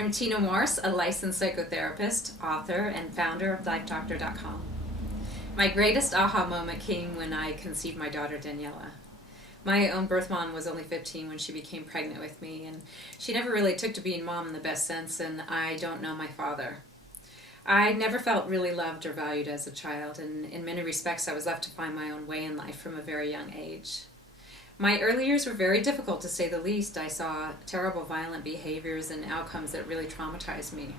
I'm Tina Morse, a licensed psychotherapist, author, and founder of LifeDoctor.com. My greatest aha moment came when I conceived my daughter Daniela. My own birth mom was only 15 when she became pregnant with me, and she never really took to being mom in the best sense, and I don't know my father. I never felt really loved or valued as a child, and in many respects I was left to find my own way in life from a very young age. My early years were very difficult, to say the least. I saw terrible violent behaviors and outcomes that really traumatized me.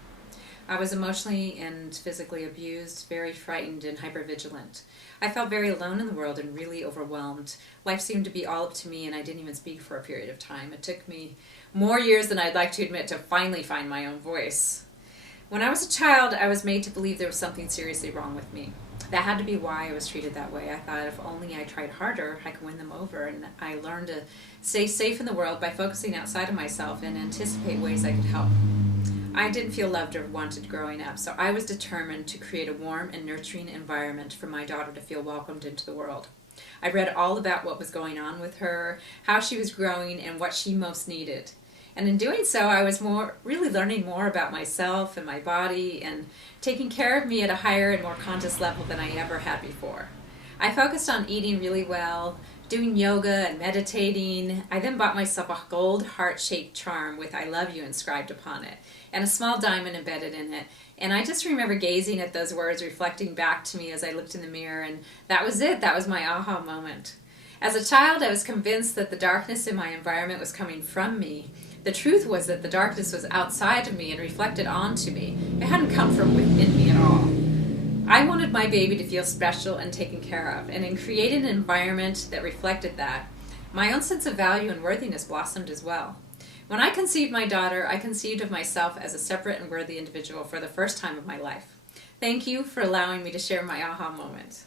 I was emotionally and physically abused, very frightened and hypervigilant. I felt very alone in the world and really overwhelmed. Life seemed to be all up to me, and I didn't even speak for a period of time. It took me more years than I'd like to admit to finally find my own voice. When I was a child, I was made to believe there was something seriously wrong with me. That had to be why I was treated that way. I thought if only I tried harder, I could win them over, and I learned to stay safe in the world by focusing outside of myself and anticipate ways I could help. I didn't feel loved or wanted growing up, so I was determined to create a warm and nurturing environment for my daughter to feel welcomed into the world. I read all about what was going on with her, how she was growing, and what she most needed. And in doing so, I was really learning more about myself and my body and taking care of me at a higher and more conscious level than I ever had before. I focused on eating really well, doing yoga and meditating. I then bought myself a gold heart-shaped charm with "I love you" inscribed upon it and a small diamond embedded in it. And I just remember gazing at those words reflecting back to me as I looked in the mirror, and that was it. That was my aha moment. As a child, I was convinced that the darkness in my environment was coming from me. The truth was that the darkness was outside of me and reflected onto me. It hadn't come from within me at all. I wanted my baby to feel special and taken care of, and in creating an environment that reflected that, my own sense of value and worthiness blossomed as well. When I conceived my daughter, I conceived of myself as a separate and worthy individual for the first time of my life. Thank you for allowing me to share my aha moment.